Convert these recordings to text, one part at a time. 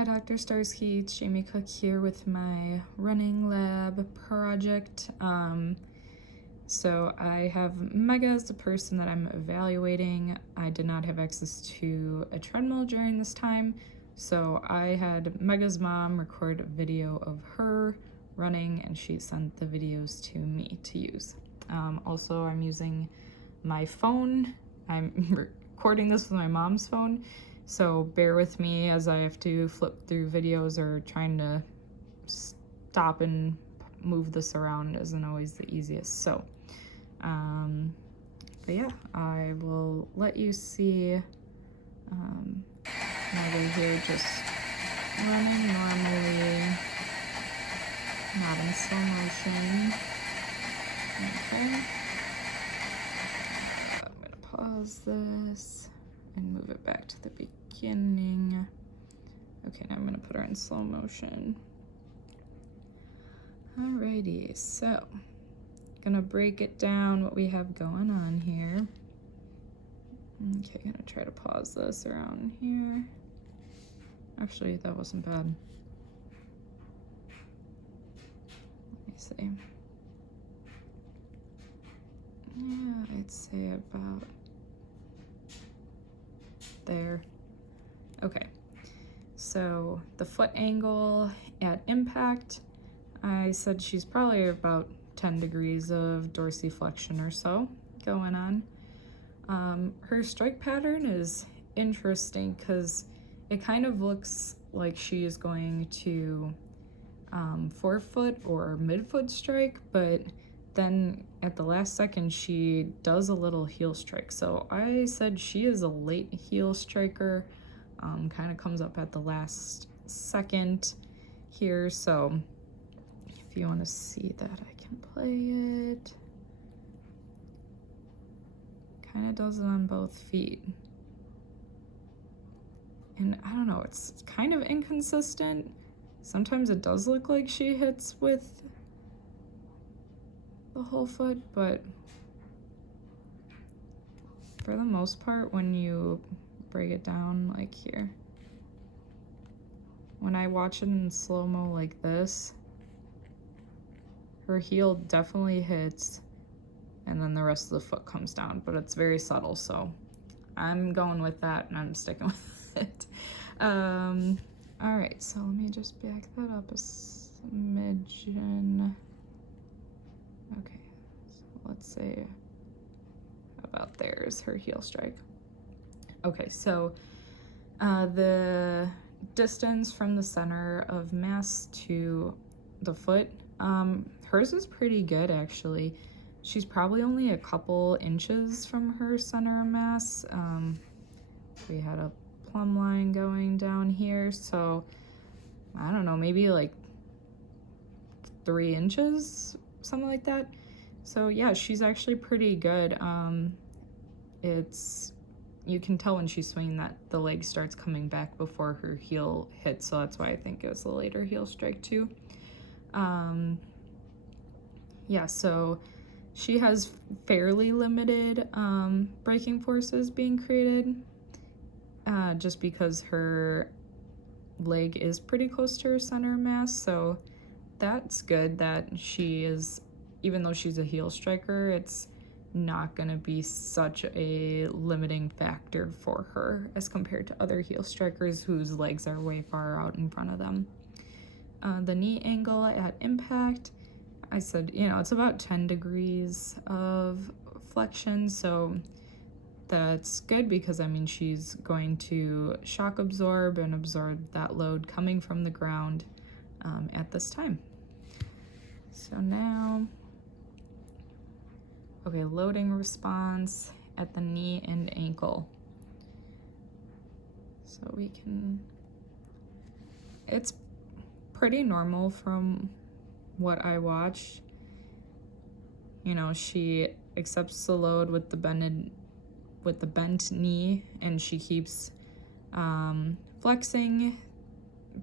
Hi Dr. Starsky, it's Jamie Cook here with my running lab project. So I have Mega as the person that I'm evaluating. I did not have access to a treadmill during this time, so I had Mega's mom record a video of her running and she sent the videos to me to use. Also, I'm using my phone. I'm recording this with my mom's phone, so bear with me as I have to flip through videos or trying to stop and move this around isn't always the easiest. So, but yeah, I will let you see Maggie here just running normally, not in slow motion. Okay. I'm gonna pause this and move it back to the beginning. Okay, now I'm gonna put her in slow motion. Alrighty, so gonna break it down what we have going on here. Okay, gonna try to pause this around here. Actually, that wasn't bad. Let me see. Yeah, I'd say about there. Okay, so the foot angle at impact, I said she's probably about 10 degrees of dorsiflexion or so going on. Her strike pattern is interesting because it kind of looks like she is going to forefoot or midfoot strike, but then at the last second she does a little heel strike. So I said she is a late heel striker, kind of comes up at the last second here. So if you want to see that, I can play it. Kind of does it on both feet. And I don't know, it's kind of inconsistent. Sometimes it does look like she hits with the whole foot, but for the most part, when you break it down like here, when I watch it in slow-mo like this, her heel definitely hits and then the rest of the foot comes down, but it's very subtle, so I'm going with that and I'm sticking with it. All right, so let me just back that up a smidgen. Okay, so let's say about there's her heel strike. Okay, so the distance from the center of mass to the foot, hers is pretty good actually. She's probably only a couple inches from her center of mass. We had a plumb line going down here, so I don't know, maybe like 3 inches, something like that. So yeah, she's actually pretty good. You can tell when she's swinging that the leg starts coming back before her heel hits, so that's why I think it was a later heel strike too. Yeah, so she has fairly limited braking forces being created, just because her leg is pretty close to her center of mass, so that's good that she is, even though she's a heel striker, it's not going to be such a limiting factor for her as compared to other heel strikers whose legs are way far out in front of them. The knee angle at impact, I said, you know, it's about 10 degrees of flexion, so that's good because, I mean, she's going to shock absorb and absorb that load coming from the ground at this time. So now, okay, loading response at the knee and ankle. So we can, it's pretty normal from what I watched. You know, she accepts the load with the bent knee, and she keeps flexing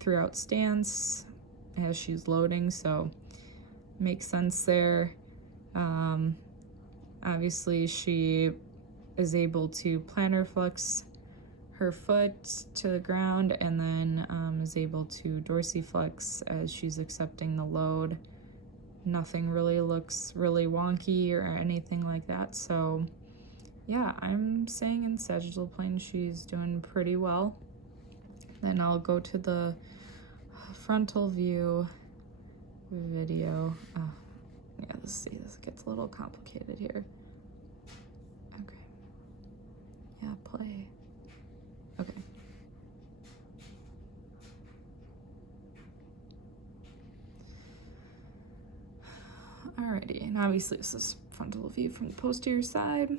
throughout stance as she's loading, so makes sense there. Obviously she is able to plantar flex her foot to the ground and then is able to dorsiflex as she's accepting the load. Nothing really looks really wonky or anything like that. So yeah, I'm saying in sagittal plane she's doing pretty well. Then I'll go to the frontal view video. Yeah, let's see, this gets a little complicated here. Okay. Yeah, play. Okay. Alrighty, and obviously this is frontal view from the posterior side.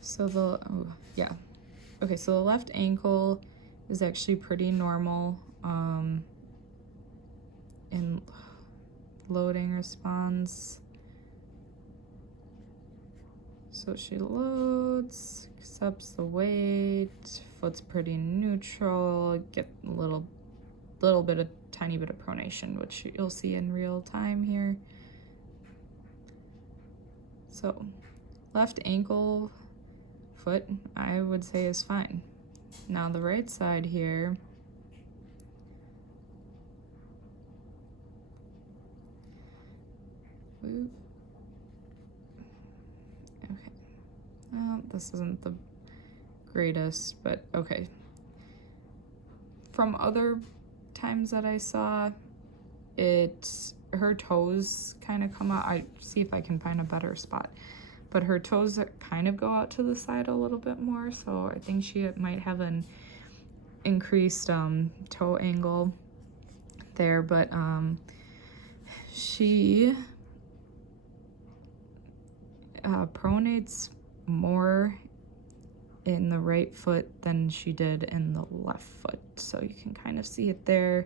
So the left ankle is actually pretty normal in loading response. So she loads, accepts the weight, foot's pretty neutral, get a little bit of tiny bit of pronation, which you'll see in real time here. So left ankle foot, I would say, is fine. Now the right side here, okay, well, this isn't the greatest, but okay. From other times that I saw it, her toes kind of come out. I see if I can find a better spot, but her toes kind of go out to the side a little bit more, so I think she might have an increased toe angle there. But she pronates more in the right foot than she did in the left foot, so you can kind of see it there.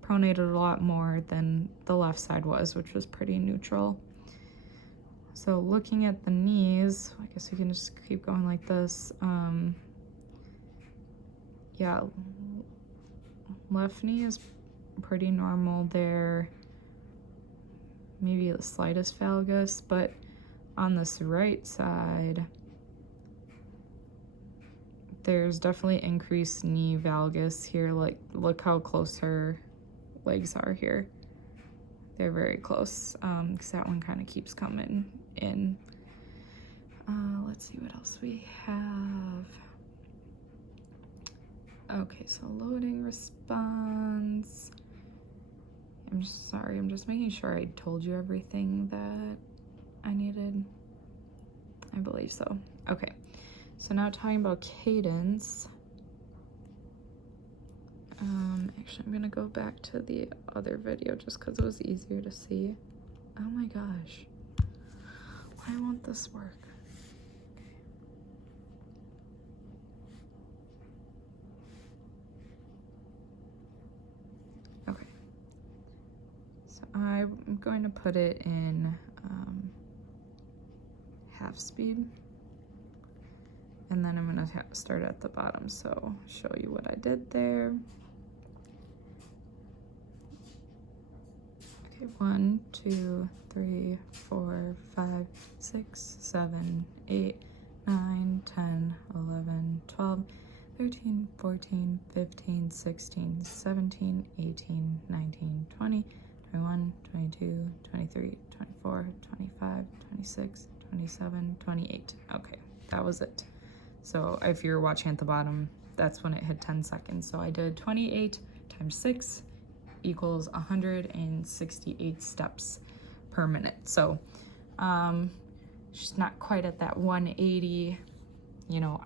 Pronated a lot more than the left side was, which was pretty neutral. So looking at the knees, I guess we can just keep going like this. Yeah, left knee is pretty normal there. Maybe the slightest valgus, but on this right side, there's definitely increased knee valgus here. Like, look how close her legs are here. They're very close, because that one kind of keeps coming in. Let's see what else we have. Okay, so loading response. I'm just sorry, I'm just making sure I told you everything that I needed. I believe so. Okay. So now talking about cadence, actually I'm gonna go back to the other video just because it was easier to see. Oh my gosh, why won't this work? Okay, so I'm going to put it in half speed. And then I'm gonna start at the bottom, so show you what I did there. Okay, 1, 2, 3, 4, 5, 6, 7, 8, 9, 10, 11, 12, 13, 14, 15, 16, 17, 18, 19, 20, 21, 22, 23, 24, 25, 26, 27, 28. Okay, that was it. So if you're watching at the bottom, that's when it hit 10 seconds. So I did 28 times 6 equals 168 steps per minute. So she's not quite at that 180,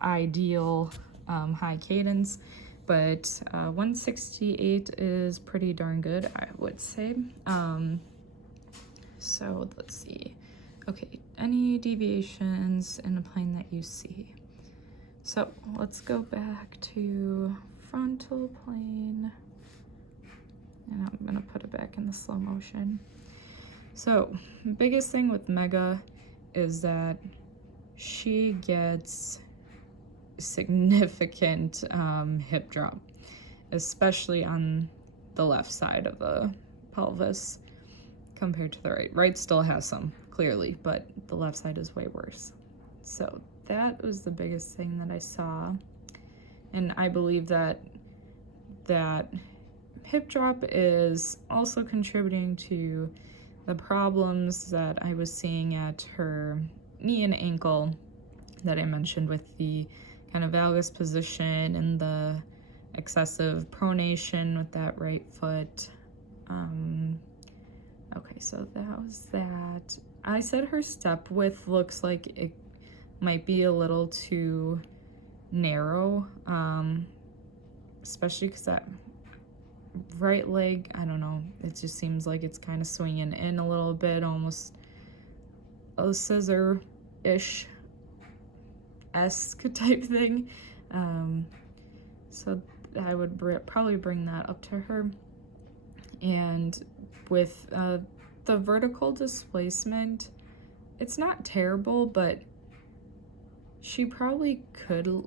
ideal high cadence, but 168 is pretty darn good, I would say. So let's see. Okay, any deviations in the plane that you see? So let's go back to frontal plane, and I'm gonna put it back in the slow motion. So biggest thing with Mega is that she gets significant hip drop, especially on the left side of the pelvis compared to the right. Right still has some, clearly, but the left side is way worse. So that was the biggest thing that I saw. And I believe that that hip drop is also contributing to the problems that I was seeing at her knee and ankle that I mentioned with the kind of valgus position and the excessive pronation with that right foot. Okay, so that was that. I said her step width looks like it might be a little too narrow, especially because that right leg, I don't know, it just seems like it's kind of swinging in a little bit, almost a scissor-ish esque type thing. So I would probably bring that up to her. And with the vertical displacement, it's not terrible, but she probably could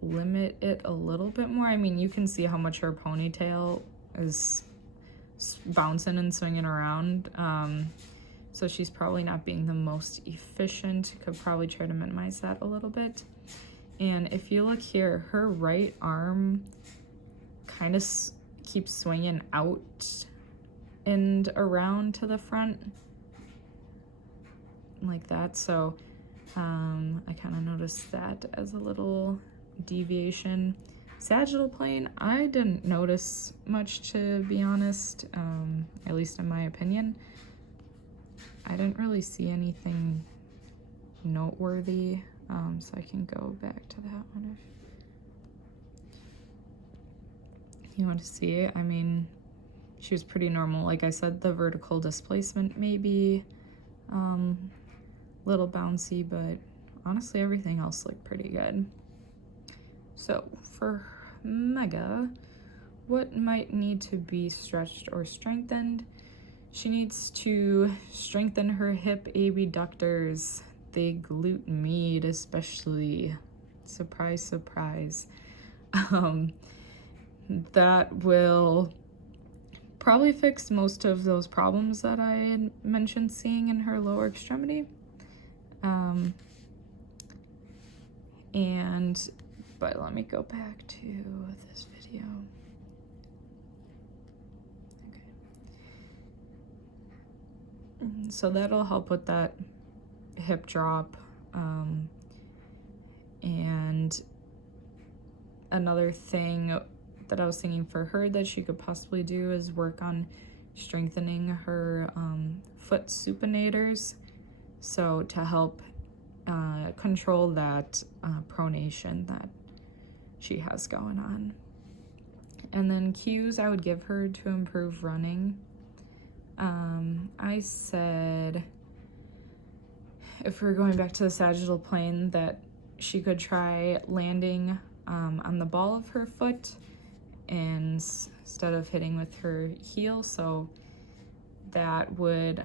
limit it a little bit more. I mean, you can see how much her ponytail is bouncing and swinging around. So she's probably not being the most efficient. Could probably try to minimize that a little bit. And if you look here, her right arm kind of keeps swinging out and around to the front like that. So I kind of noticed that as a little deviation. Sagittal plane, I didn't notice much, to be honest, at least in my opinion. I didn't really see anything noteworthy, so I can go back to that one if you want to see it. I mean, she was pretty normal. Like I said, the vertical displacement may be little bouncy, but honestly everything else looked pretty good. So for Mega, what might need to be stretched or strengthened? She needs to strengthen her hip abductors, the glute med especially. Surprise, surprise. That will probably fix most of those problems that I had mentioned seeing in her lower extremity. But let me go back to this video. Okay. So that'll help with that hip drop. And another thing that I was thinking for her that she could possibly do is work on strengthening her foot supinators, so to help control that pronation that she has going on. And then cues I would give her to improve running. I said, if we're going back to the sagittal plane, that she could try landing on the ball of her foot instead of hitting with her heel, so that would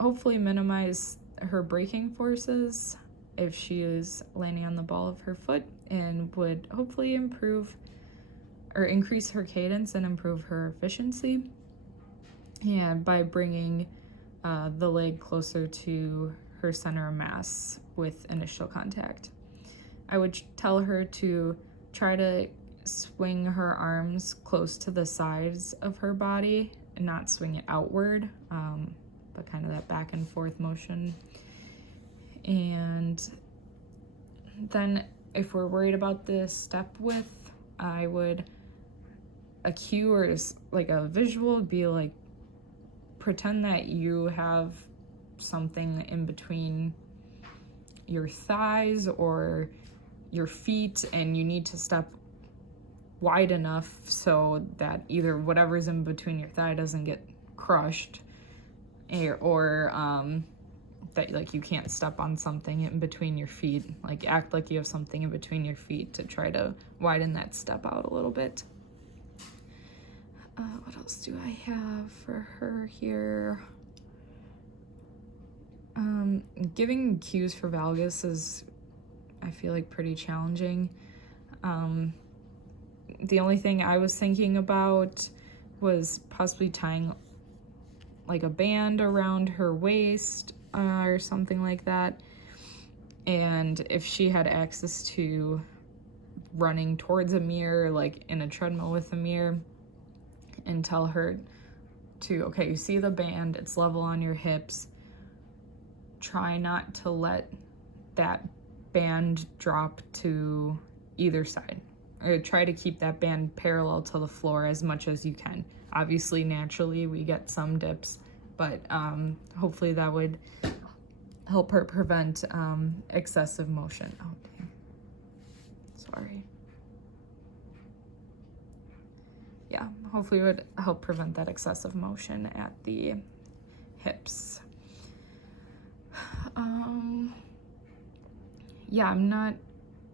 hopefully minimize her braking forces if she is landing on the ball of her foot, and would hopefully improve or increase her cadence and improve her efficiency, and by bringing the leg closer to her center of mass with initial contact. I would tell her to try to swing her arms close to the sides of her body and not swing it outward, but kind of that back and forth motion. And then if we're worried about the step width, I would, a cue or like a visual would be like, pretend that you have something in between your thighs or your feet, and you need to step wide enough so that either whatever's in between your thigh doesn't get crushed, or that like you can't step on something in between your feet. Like act like you have something in between your feet to try to widen that step out a little bit. What else do I have for her here? Giving cues for valgus is, I feel like, pretty challenging. The only thing I was thinking about was possibly tying like a band around her waist or something like that. And if she had access to running towards a mirror, like in a treadmill with a mirror, and tell her to, okay, you see the band, it's level on your hips. Try not to let that band drop to either side, or try to keep that band parallel to the floor as much as you can. Obviously, naturally, we get some dips, but hopefully that would help her prevent excessive motion. Oh, dang. Sorry. Yeah, hopefully it would help prevent that excessive motion at the hips. Yeah, I'm not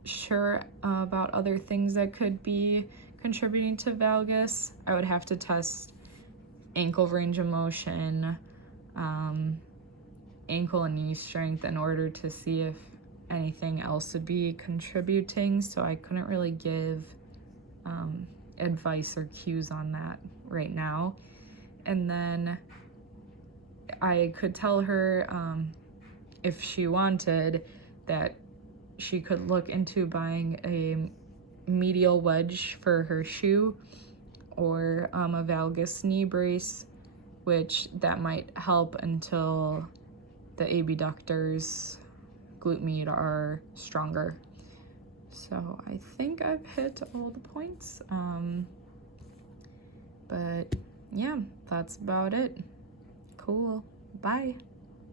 sure about other things that could be contributing to valgus. I would have to test ankle range of motion, ankle and knee strength in order to see if anything else would be contributing, so I couldn't really give advice or cues on that right now. And then I could tell her if she wanted that she could look into buying a medial wedge for her shoe, or a valgus knee brace, which that might help until the abductors, glute med are stronger. So I think I've hit all the points. But yeah, that's about it. Cool. Bye.